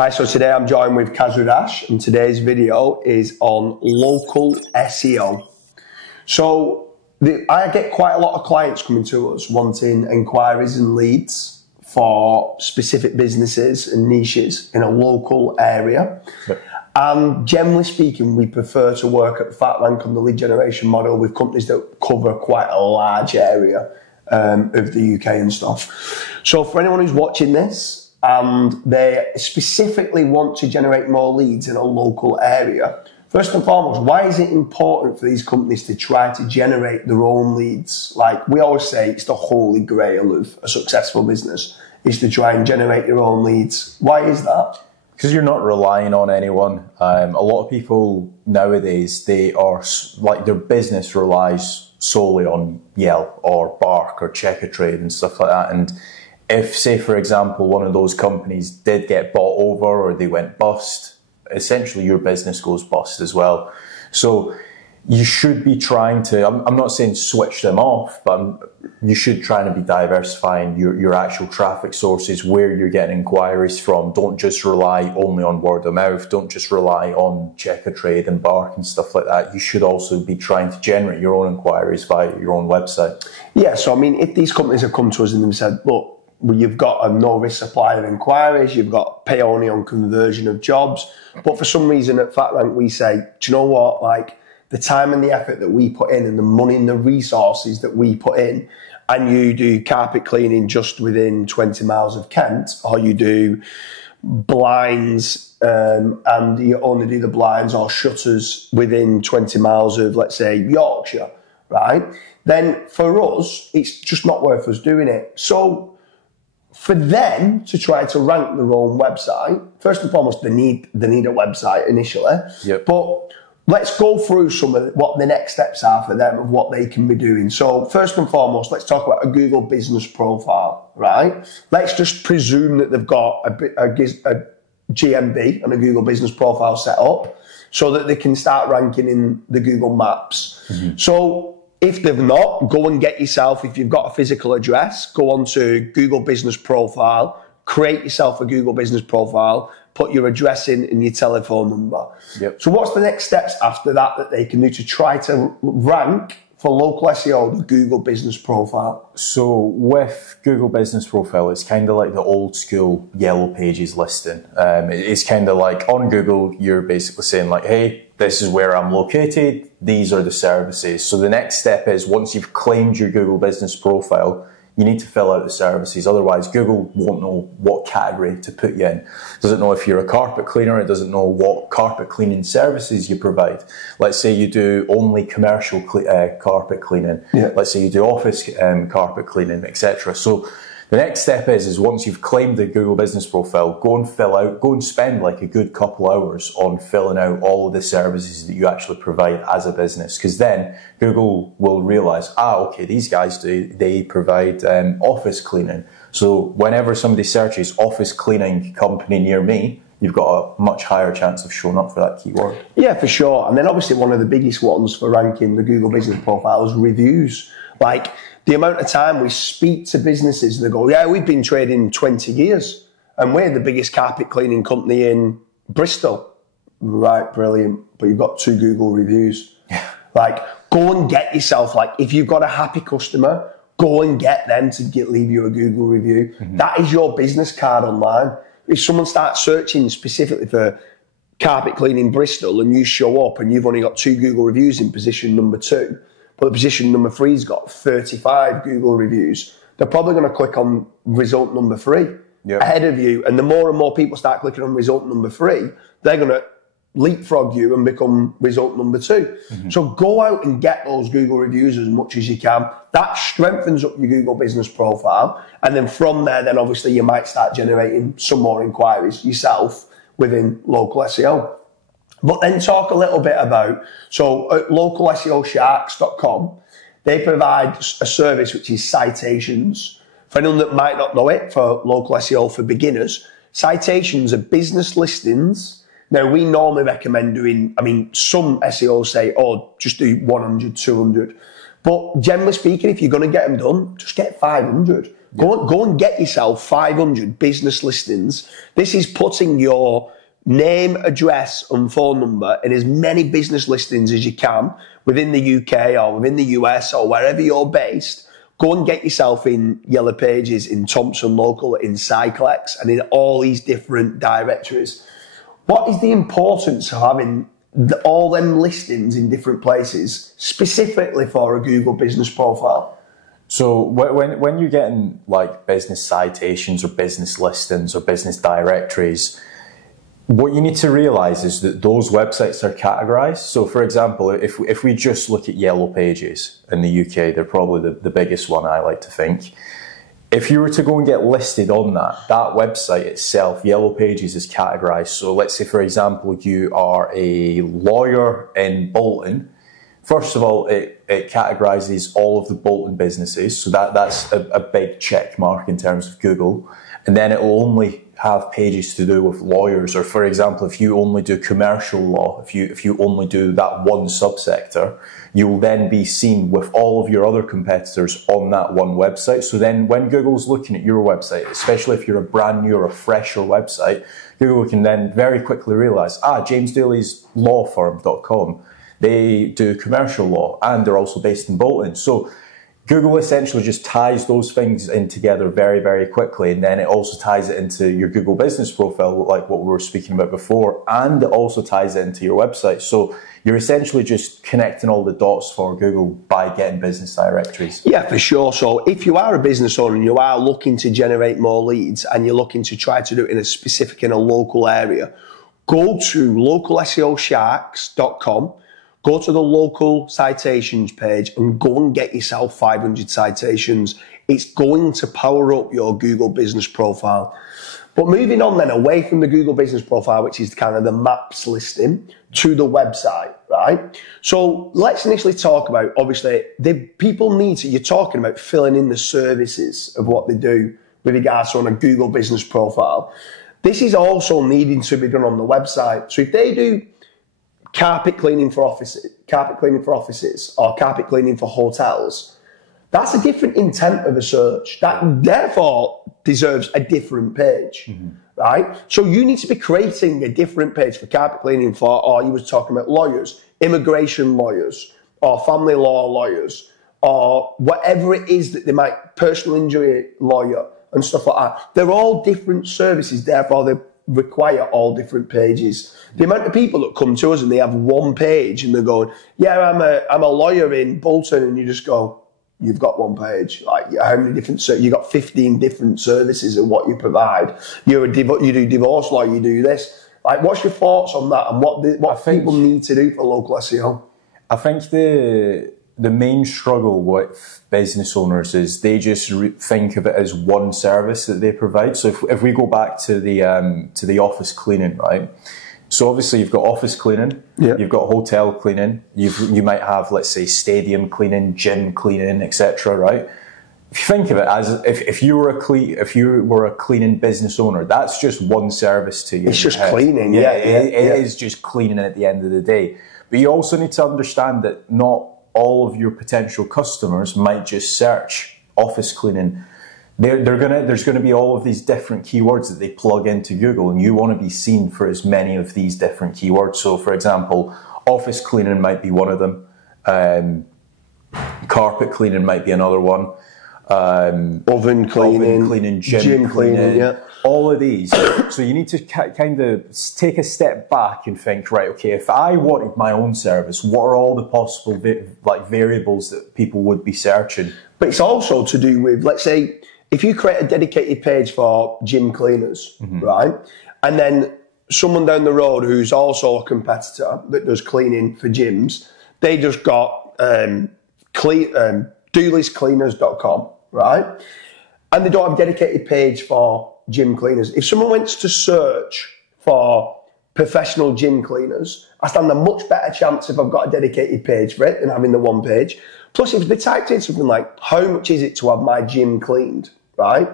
Hi, so today I'm joined with Kasra, and today's video is on local SEO. So I get quite a lot of clients coming to us wanting inquiries and leads for specific businesses and niches in a local area. Yep. And generally speaking, we prefer to work at the fat rank on the lead generation model with companies that cover quite a large area of the UK and stuff. So for anyone who's watching this, and they specifically want to generate more leads in a local area, first and foremost, why is it important for these companies to try to generate their own leads? Like we always say, it's the holy grail of a successful business, is to try and generate your own leads. Why is that? Because you're not relying on anyone. A lot of people nowadays, they are like their business relies solely on Yelp or Bark or Checkatrade and stuff like that. And if, say, for example, one of those companies did get bought over or they went bust, essentially your business goes bust as well. So you should be trying to, I'm not saying switch them off, but you should try to be diversifying your actual traffic sources, where you're getting inquiries from. Don't just rely only on word of mouth. Don't just rely on Checkatrade and Bark and stuff like that. You should also be trying to generate your own inquiries via your own website. Yeah, so I mean, if these companies have come to us and they've said, look, you've got a no-risk supply of inquiries, you've got pay only on conversion of jobs, but for some reason at FatRank we say, do you know what, like the time and the effort that we put in and the money and the resources that we put in, and you do carpet cleaning just within 20 miles of Kent, or you do blinds and you only do the blinds or shutters within 20 miles of, let's say, Yorkshire, right? Then for us, it's just not worth us doing it. So for them to try to rank their own website, first and foremost, they need a website initially. Yep. But let's go through some of what the next steps are for them of what they can be doing. So first and foremost, let's talk about a Google business profile, right? Let's just presume that they've got a GMB and a Google business profile set up so that they can start ranking in the Google Maps. Mm-hmm. So if they've not, go and get yourself, if you've got a physical address, go onto Google Business Profile, create yourself a Google Business Profile, put your address in and your telephone number. Yep. So what's the next steps after that they can do to try to rank for local SEO, the Google Business Profile? So with Google Business Profile, it's kind of like the old school Yellow Pages listing. It's kind of like on Google, you're basically saying like, hey, this is where I'm located, these are the services. So the next step is, once you've claimed your Google Business Profile, you need to fill out the services. Otherwise, Google won't know what category to put you in. It doesn't know if you're a carpet cleaner. It doesn't know what carpet cleaning services you provide. Let's say you do only commercial carpet cleaning. Yeah. Let's say you do office carpet cleaning, etc. So the next step is once you've claimed the Google Business Profile, go and spend like a good couple hours on filling out all of the services that you actually provide as a business. Because then Google will realize, okay, these guys they provide office cleaning. So whenever somebody searches office cleaning company near me, you've got a much higher chance of showing up for that keyword. Yeah, for sure. And then obviously one of the biggest ones for ranking the Google Business Profile is reviews. Like the amount of time we speak to businesses and they go, yeah, we've been trading 20 years and we're the biggest carpet cleaning company in Bristol. Right, brilliant. But you've got 2 Google reviews. Yeah. Like, go and get yourself, like, if you've got a happy customer, go and get them to leave you a Google review. Mm-hmm. That is your business card online. If someone starts searching specifically for carpet cleaning Bristol and you show up and you've only got 2 Google reviews in position number 2, but position number 3's got 35 Google reviews, they're probably going to click on result number 3 ahead of you. And the more and more people start clicking on result number 3, they're going to leapfrog you and become result number 2. Mm-hmm. So go out and get those Google reviews as much as you can. That strengthens up your Google Business Profile. And then from there, then obviously you might start generating some more inquiries yourself within local SEO. But then talk a little bit about, so at localseosharks.com, they provide a service which is citations. For anyone that might not know it, for local SEO for beginners, citations are business listings. Now, we normally recommend doing, some SEOs say, just do 100, 200. But generally speaking, if you're going to get them done, just get 500. Go and get yourself 500 business listings. This is putting your name, address, and phone number in as many business listings as you can within the UK or within the US or wherever you're based. Go and get yourself in Yellow Pages, in Thompson Local, in Cyclex, and in all these different directories. What is the importance of having all them listings in different places, specifically for a Google business profile? So when you're getting like business citations or business listings or business directories, what you need to realize is that those websites are categorized. So for example, if we just look at Yellow Pages in the UK, they're probably the biggest one, I like to think. If you were to go and get listed on that website itself, Yellow Pages is categorized. So let's say, for example, you are a lawyer in Bolton. First of all, it categorizes all of the Bolton businesses. So that's a big check mark in terms of Google. And then it will only have pages to do with lawyers. Or for example, if you only do commercial law, if you only do that one subsector, you will then be seen with all of your other competitors on that one website. So then when Google's looking at your website, especially if you're a brand new or a fresher website, Google can then very quickly realize, James Dooley's lawfirm.com, they do commercial law and they're also based in Bolton. So Google essentially just ties those things in together very, very quickly, and then it also ties it into your Google business profile, like what we were speaking about before, and it also ties it into your website. So you're essentially just connecting all the dots for Google by getting business directories. Yeah, for sure. So if you are a business owner and you are looking to generate more leads and you're looking to try to do it in a local area, go to localseosharks.com. Go to the local citations page and go and get yourself 500 citations. It's going to power up your Google business profile. But moving on then away from the Google business profile, which is kind of the maps listing, to the website, right? So let's initially talk about, obviously, you're talking about filling in the services of what they do with regards to on a Google business profile. This is also needing to be done on the website. So if they do carpet cleaning for offices or carpet cleaning for hotels, that's a different intent of a search. That therefore deserves a different page, right? So you need to be creating a different page for carpet cleaning for, or you were talking about lawyers, immigration lawyers, or family law lawyers, or whatever it is that they might, personal injury lawyer and stuff like that. They're all different services, therefore they require all different pages. The amount of people that come to us and they have one page and they're going, I'm a lawyer in Bolton, and you just go, you've got one page. Like, how many different, you got 15 different services and what you provide. You do divorce law, you do this. Like, what's your thoughts on that and what people need to do for local SEO? I think the main struggle with business owners is they just think of it as one service that they provide. So if we go back to the office cleaning, right? So obviously you've got office cleaning, you've got hotel cleaning, you might have, let's say, stadium cleaning, gym cleaning, etc. Right? If you think of it as if you were a cleaning business owner, that's just one service to you. It's just cleaning, It is just cleaning at the end of the day. But you also need to understand that not all of your potential customers might just search office cleaning. There's going to be all of these different keywords that they plug into Google, and you want to be seen for as many of these different keywords. So, for example, office cleaning might be one of them. Carpet cleaning might be another one. Oven cleaning, gym cleaning, all of these. So you need to kind of take a step back and think, right, okay, if I wanted my own service, what are all the possible variables that people would be searching? But it's also to do with, let's say, if you create a dedicated page for gym cleaners, right, and then someone down the road who's also a competitor that does cleaning for gyms, they just got Dooley'sCleaners.com, right, and they don't have a dedicated page for gym cleaners. If someone went to search for professional gym cleaners, I stand a much better chance if I've got a dedicated page for it than having the one page. Plus, if they typed in something like, how much is it to have my gym cleaned, right?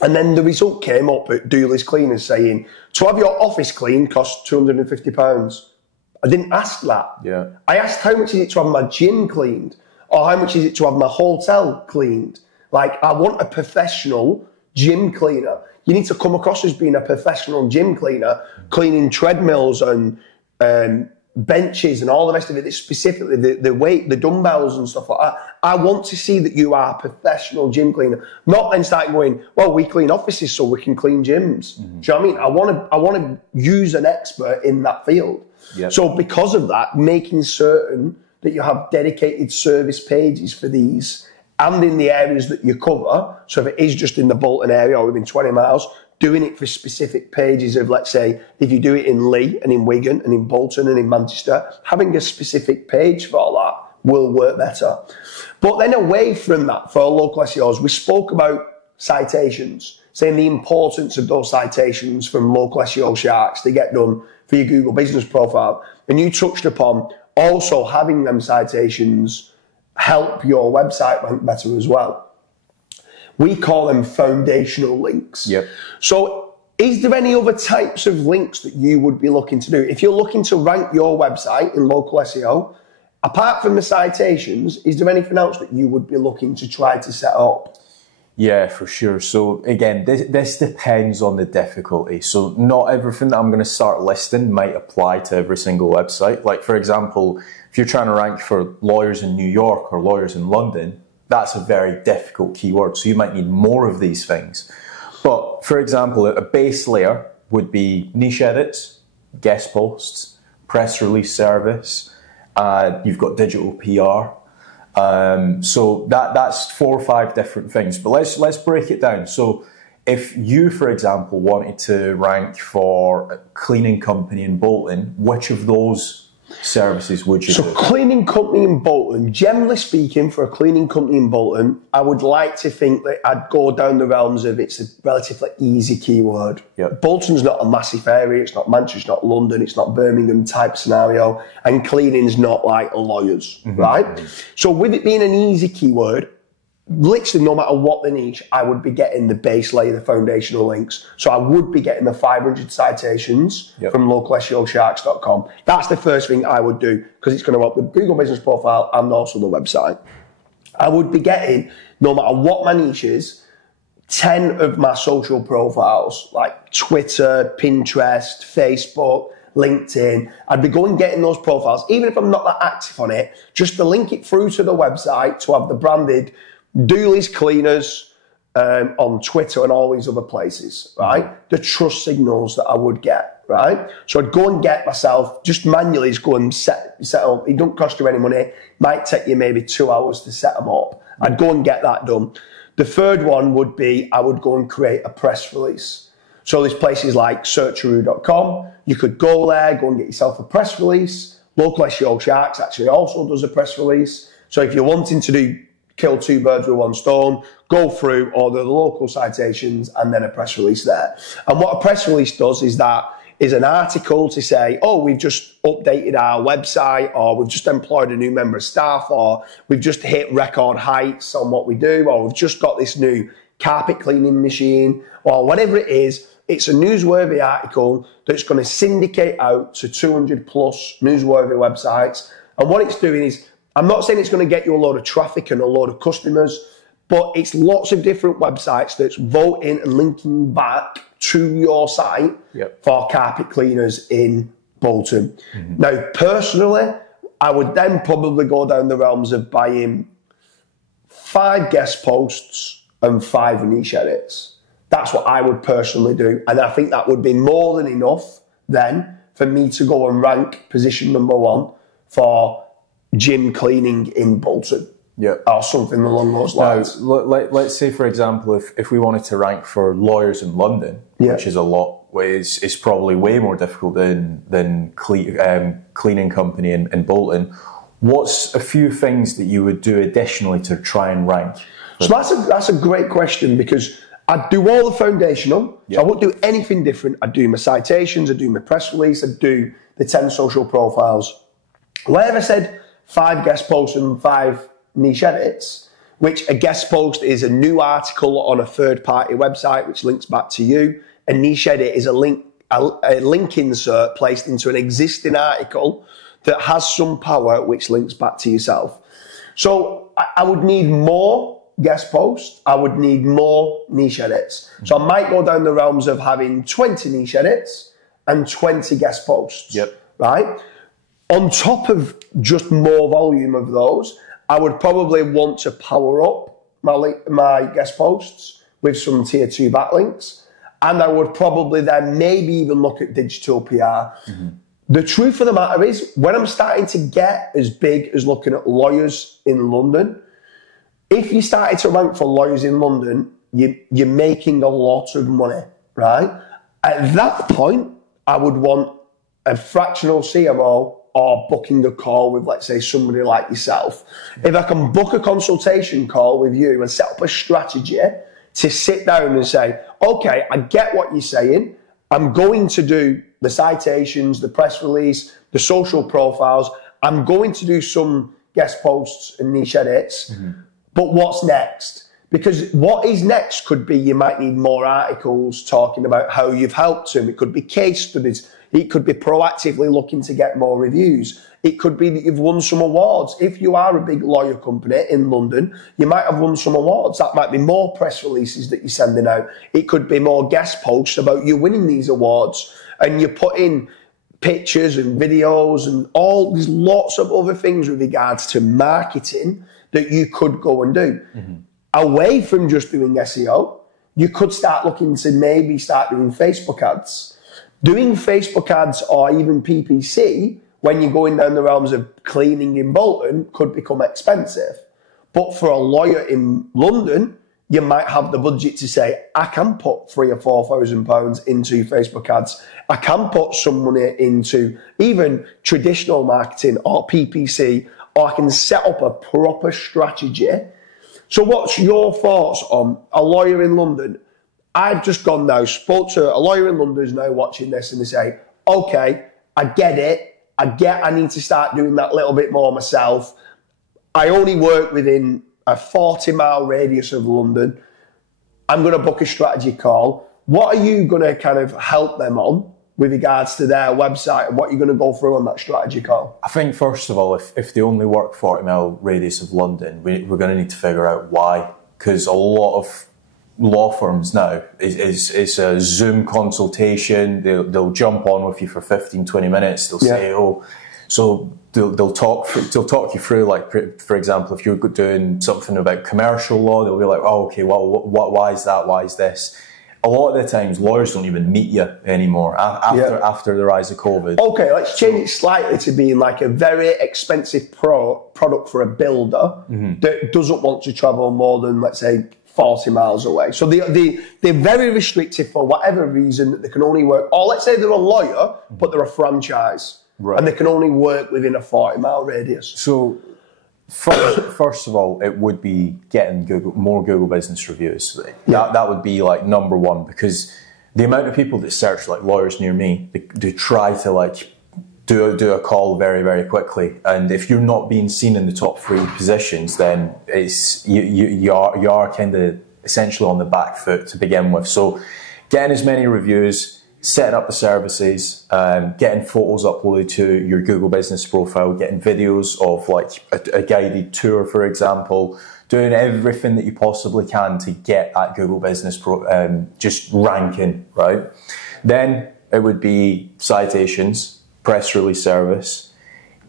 And then the result came up at Dooley's Cleaners saying, to have your office cleaned costs £250. I didn't ask that. Yeah. I asked, how much is it to have my gym cleaned? Or how much is it to have my hotel cleaned? Like, I want a professional gym cleaner. You need to come across as being a professional gym cleaner, cleaning treadmills and benches and all the rest of it. It's specifically the weight, the dumbbells and stuff like that. I want to see that you are a professional gym cleaner, not then starting going, well, we clean offices so we can clean gyms. Do you know what I mean? I want to use an expert in that field. Yep. So because of that, making certain that you have dedicated service pages for these and in the areas that you cover. So if it is just in the Bolton area or within 20 miles, doing it for specific pages of, let's say, if you do it in Leigh and in Wigan and in Bolton and in Manchester, having a specific page for all that will work better. But then away from that, for our local SEOs, we spoke about citations, saying the importance of those citations from local SEO sharks to get done for your Google business profile. And you touched upon also having them citations help your website rank better as well. We call them foundational links. Yep. So is there any other types of links that you would be looking to do? If you're looking to rank your website in local SEO, apart from the citations, is there anything else that you would be looking to try to set up? Yeah, for sure. So again, this depends on the difficulty. So not everything that I'm going to start listing might apply to every single website. Like, for example, if you're trying to rank for lawyers in New York or lawyers in London, that's a very difficult keyword. So you might need more of these things. But for example, a base layer would be niche edits, guest posts, press release service. You've got digital PR. So that's 4 or 5 different things. But let's break it down. So if you, for example, wanted to rank for a cleaning company in Bolton, which of those services would you do? So cleaning company in Bolton, generally speaking, for a cleaning company in Bolton, I would like to think that I'd go down the realms of it's a relatively easy keyword. Yep. Bolton's not a massive area, it's not Manchester, it's not London, it's not Birmingham type scenario, and cleaning's not like lawyers, right? So with it being an easy keyword, literally no matter what the niche, I would be getting the base layer, the foundational links. So I would be getting the 500 citations from localseosharks.com. That's the first thing I would do because it's going to help the Google business profile and also the website. I would be getting, no matter what my niche is, 10 of my social profiles like Twitter, Pinterest, Facebook, LinkedIn. I'd be going getting those profiles, even if I'm not that active on it, just to link it through to the website to have the branded Dooley's Cleaners on Twitter and all these other places, right? The trust signals that I would get, right? So I'd go and get myself, just manually just go and set up. It don't cost you any money. Might take you maybe 2 hours to set them up. I'd go and get that done. The third one would be I would go and create a press release. So there's places like searcharoo.com. You could go there, go and get yourself a press release. Local SEO Sharks actually also does a press release. So if you're wanting to kill 2 birds with 1 stone, go through all the local citations and then a press release there. And what a press release does is that is an article to say, oh, we've just updated our website, or we've just employed a new member of staff, or we've just hit record heights on what we do, or we've just got this new carpet cleaning machine, or whatever it is. It's a newsworthy article that's going to syndicate out to 200 plus newsworthy websites. And what it's doing is, I'm not saying it's going to get you a load of traffic and a load of customers, but it's lots of different websites that's voting and linking back to your site for carpet cleaners in Bolton. Now, personally, I would then probably go down the realms of buying 5 guest posts and 5 niche edits. That's what I would personally do. And I think that would be more than enough then for me to go and rank position number 1 for gym cleaning in Bolton, or something along those lines. Now, let's say, for example, if we wanted to rank for lawyers in London, which is a lot, is probably way more difficult than cleaning company in Bolton. What's a few things that you would do additionally to try and rank? So that's a great question, because I'd do all the foundational. So I wouldn't do anything different. I'd do my citations, I'd do my press release, I'd do the 10 social profiles. Where I said 5 guest posts and 5 niche edits, which a guest post is a new article on a third-party website which links back to you. A niche edit is a link insert placed into an existing article that has some power which links back to yourself. So I would need more guest posts, I would need more niche edits. So I might go down the realms of having 20 niche edits and 20 guest posts, right? On top of just more volume of those, I would probably want to power up my guest posts with some tier 2 backlinks. And I would probably then maybe even look at digital PR. The truth of the matter is, when I'm starting to get as big as looking at lawyers in London, if you started to rank for lawyers in London, you're making a lot of money, right? At that point, I would want a fractional CMO or booking a call with, let's say, somebody like yourself. If I can book a consultation call with you and set up a strategy to sit down and say, okay, I get what you're saying. I'm going to do the citations, the press release, the social profiles. I'm going to do some guest posts and niche edits. But what's next? Because what is next could be you might need more articles talking about how you've helped them. It could be case studies. It could be proactively looking to get more reviews. It could be that you've won some awards. If you are a big lawyer company in London, you might have won some awards. That might be more press releases that you're sending out. It could be more guest posts about you winning these awards. And you put in pictures and videos and there's lots of other things with regards to marketing that you could go and do. Away from just doing SEO, you could start looking to maybe start doing Facebook ads. Doing Facebook ads or even PPC when you're going down the realms of cleaning in Bolton could become expensive. But for a lawyer in London, you might have the budget to say, I can put £3,000 or £4,000 into Facebook ads. I can put some money into even traditional marketing or PPC, or I can set up a proper strategy. So what's your thoughts on a lawyer in London? I've just gone now, spoke to a lawyer in London who's now watching this, and they say, okay, I get it. I need to start doing that little bit more myself. I only work within a 40-mile radius of London. I'm going to book a strategy call. What are you going to kind of help them on with regards to their website and what you're going to go through on that strategy call? I think, first of all, if they only work 40-mile radius of London, we're going to need to figure out why. Because a lot of law firms now, it's a Zoom consultation. They'll jump on with you for 15, 20 minutes. They'll say, so they'll talk you through, like, for example, if you're doing something about commercial law, they'll be like, oh, okay, well, why is that? Why is this? A lot of the times, lawyers don't even meet you anymore after the rise of COVID. Okay, let's change it slightly to being like a very expensive product for a builder that doesn't want to travel more than, let's say, 40 miles away. So they're very restrictive for whatever reason, that they can only work, or let's say they're a lawyer, but they're a franchise. Right. And they can only work within a 40-mile radius. So, first of all, it would be getting more Google business reviews. That would be like number one, because the amount of people that search like lawyers near me, they try to like do a call very, very quickly. And if you're not being seen in the top 3 positions, then it's you are kind of essentially on the back foot to begin with. So, getting as many reviews, setting up the services, getting photos uploaded to your Google business profile, getting videos of like a guided tour, for example, doing everything that you possibly can to get that Google business just ranking, right? Then it would be citations, press release service,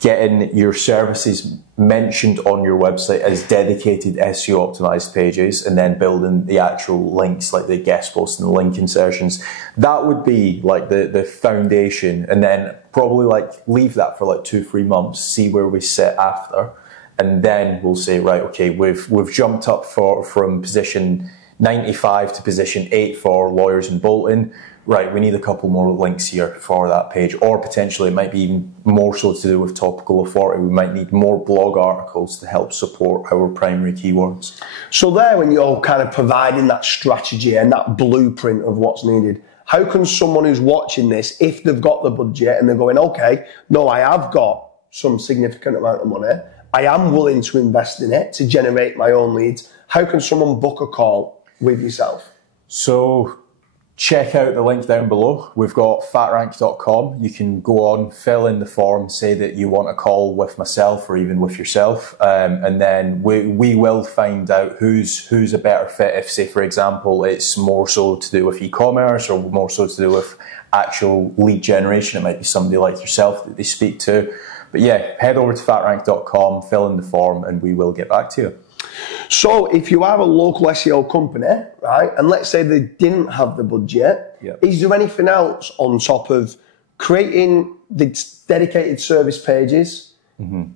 getting your services mentioned on your website as dedicated SEO optimized pages, and then building the actual links like the guest posts and the link insertions. That would be like the foundation, and then probably like leave that for like 2-3 months, see where we sit after, and then we'll say, right, okay, we've jumped up from position 95 to position 8 for lawyers in Bolton. Right, we need a couple more links here for that page, or potentially it might be even more so to do with topical authority. We might need more blog articles to help support our primary keywords. So there, when you're kind of providing that strategy and that blueprint of what's needed, how can someone who's watching this, if they've got the budget and they're going, okay, no, I have got some significant amount of money, I am willing to invest in it to generate my own leads, how can someone book a call with yourself? So, check out the link down below. We've got fatrank.com. You can go on, fill in the form, say that you want a call with myself or even with yourself, and then we will find out who's a better fit. If, say, for example, it's more so to do with e-commerce or more so to do with actual lead generation. It might be somebody like yourself that they speak to. But yeah, head over to fatrank.com, fill in the form, and we will get back to you. So if you are a local SEO company, right, and let's say they didn't have the budget, is there anything else on top of creating the dedicated service pages,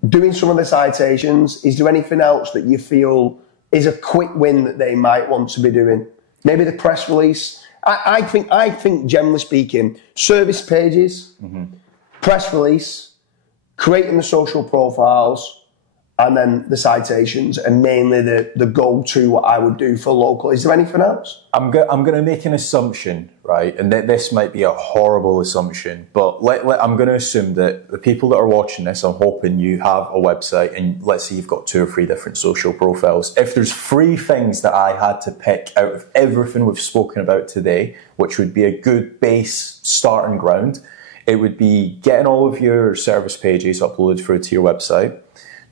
doing some of the citations? Is there anything else that you feel is a quick win that they might want to be doing? Maybe the press release. I think generally speaking, service pages, press release, creating the social profiles, and then the citations, and mainly the go-to what I would do for local. Is there anything else? I'm going to make an assumption, right? And this might be a horrible assumption, but I'm going to assume that the people that are watching this, I'm hoping you have a website, and let's say you've got 2 or 3 different social profiles. If there's 3 things that I had to pick out of everything we've spoken about today, which would be a good base starting ground, it would be getting all of your service pages uploaded through to your website,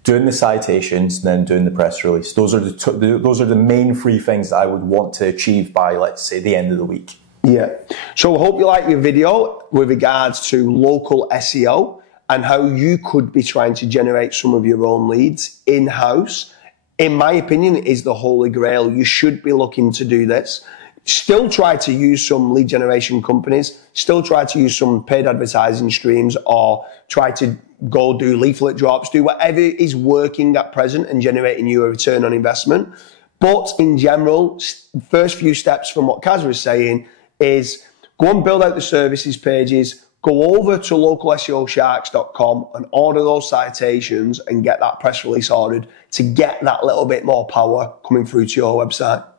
doing the citations, and then doing the press release. Those are the main 3 things that I would want to achieve by, let's say, the end of the week. Yeah. So I hope you like your video with regards to local SEO and how you could be trying to generate some of your own leads in-house. In my opinion, it is the holy grail. You should be looking to do this. Still try to use some lead generation companies, still try to use some paid advertising streams, or try to go do leaflet drops, do whatever is working at present and generating you a return on investment. But in general, first few steps from what Kasra is saying is go and build out the services pages, go over to localseosharks.com and order those citations and get that press release ordered to get that little bit more power coming through to your website.